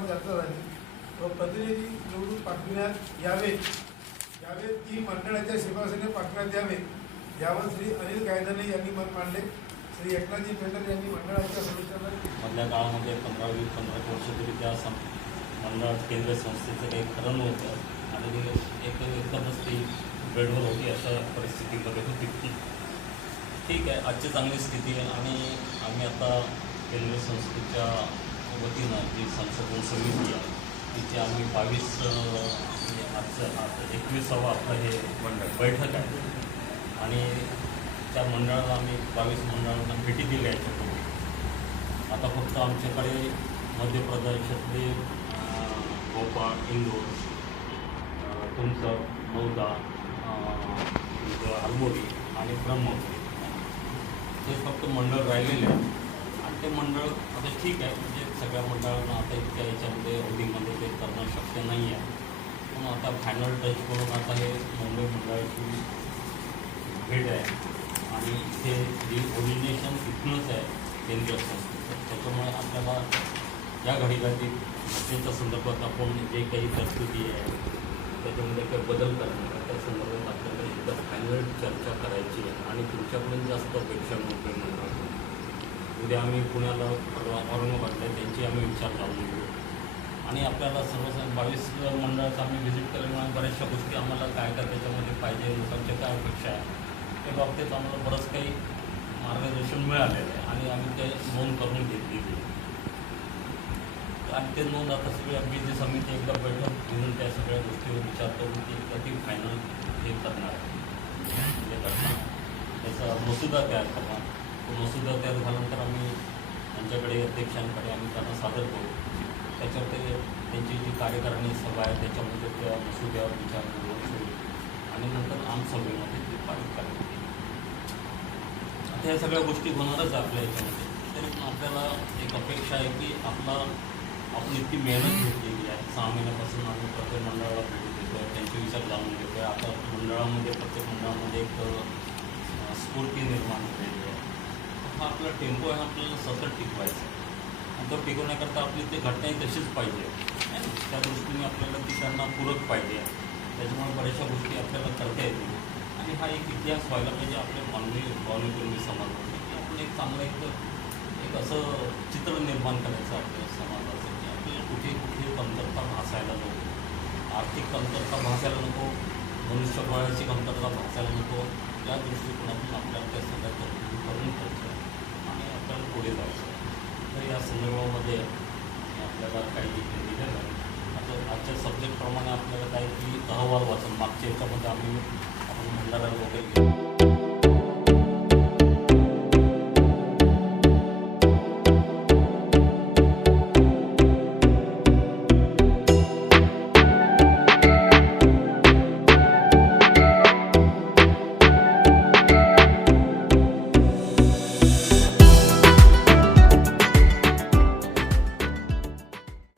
यावर चर्चा झाली व प्रतिनिधी निवडून पाठविण्यात यावेत यावेत ती मंडळाच्या शिफारसीने पाठवण्यात यावे. यावर श्री अनिल गायधने यांनी मत मांडले. श्री एकनाथजी पेंडर यांनी मंडळाच्या सदस्यांना मधल्या काळामध्ये पंधरा वीस पंधरा वर्ष तरी त्या सं मंडळ केंद्रीय संस्थेचं काही खरं नव्हतं आणि एक एकदमच ती बेडवर होती अशा परिस्थितीमध्ये होती. ठीक आहे आजची चांगली स्थिती आहे. आणि आम्ही आता केंद्रीय संस्थेच्या वतीनं जी संसद समिती आहे तिची आम्ही बावीस म्हणजे आजचं आज एकविसावं आपलं हे मंडळ. बैठक आहे. आणि त्या मंडळाला आम्ही बावीस मंडळांना भेटी दिल्या याच्यापूर्वी आता फक्त आमच्याकडे मध्य प्रदेशातले भोपाळ इंदोर तुमसर मौदा तुमचं आरमोरी आणि ब्रह्मपुरी. हे फक्त मंडळ राहिलेले आहे आणि ते मंडळ आता ठीक आहे म्हणजे सगळ्या मंडळांना आता इतक्या याच्यामध्ये होल्डिंगमध्ये ते करणं शक्य नाही आहे पण आता फायनल टच करून आता हे मुंबई मंडळाची भेट आहे. आणि इथे जी ओरिजिनेशन इथूनच आहे केंद्रीय संस्थेचं. त्याच्यामुळे आपल्याला या घडीला घटनेच्या संदर्भात आपण जे काही तरतुदी आहे त्याच्यामध्ये काही बदल करणार त्या संदर्भात आपल्याला एकदा फायनल चर्चा करायची आहे. आणि तुमच्याकडून जास्त अपेक्षा मुंबई मंडळाकडून उद्या आम्ही पुण्याला परवा औरंगाबादला आहे, त्यांची आम्ही विचार जाणून घेऊ. आणि आपल्याला सर्व बावीस मंडळाचं आम्ही व्हिजिट केल्यामुळे बऱ्याचशा गोष्टी आम्हाला काय काय त्याच्यामध्ये पाहिजे लोकांच्या काय अपेक्षा आहे त्या बाबतीत आम्हाला बरंच काही मार्गदर्शन मिळालेलं आहे आणि आम्ही ते नोंद करून घेतली आणि ते नोंद आता सगळी आम्ही समिती एकदा बैठक घेऊन त्या सगळ्या गोष्टीवर विचार करून ती कधी फायनल हे करणार आहे. हे करणार. त्याचा मसुदा तयार करणार. तो मसुदा तयार झाल्यानंतर आम्ही त्यांच्याकडे अध्यक्षांकडे आम्ही त्यांना सादर करू त्याच्यावर ते त्यांची जी कार्यकारिणी सभा आहे त्याच्यामध्ये त्या मसुद्यावर विचार करू आणि नंतर आमसभेमध्ये ते पारित करण्यात येईल आता ह्या सगळ्या गोष्टी होणारच आपल्या याच्यामध्ये. तरी पण आपल्याला एक अपेक्षा आहे की आपला आपण इतकी मेहनत घेतलेली आहे. सहा महिन्यापासून आम्ही प्रत्येक मंडळाला भेट देतो आहे त्यांचे विचार जाणून घेतो आहे आता मंडळामध्ये प्रत्येक मंडळामध्ये एक स्फूर्ती निर्माण झालेली आहे. हा आपला टेम्पो आहे आपल्याला सतत टिकवायचा आणि तो टिकवण्याकरता आपली ते घटनाही तशीच पाहिजे ना? त्या दृष्टीने आपल्याला ती त्यांना पूरक पाहिजे त्याच्यामुळे बऱ्याचशा गोष्टी आपल्याला करता येतील. आणि हा एक इतिहास व्हायला पाहिजे आपल्या मानवी भावनेपूर्वी कुणबी समाजामध्ये की आपण एक चांगलं एक एक असं चित्र निर्माण करायचं आपल्या समाजाचं की आपल्याला कुठे कुठे कमतरता भासायला नको. आर्थिक कमतरता भासायला नको. मनुष्यबळाची कमतरता भासायला नको. या दृष्टिकोनातून आपल्याला त्या सगळ्या करून घ्यायच्या आणि आपल्याला पुढे जायचं आहे. तर या संदर्भामध्ये मी आपल्याला काही हे दिलेलं आहे आता आजच्या सब्जेक्टप्रमाणे आपल्याला काही की अहवाल वाचन मागच्या याच्यामध्ये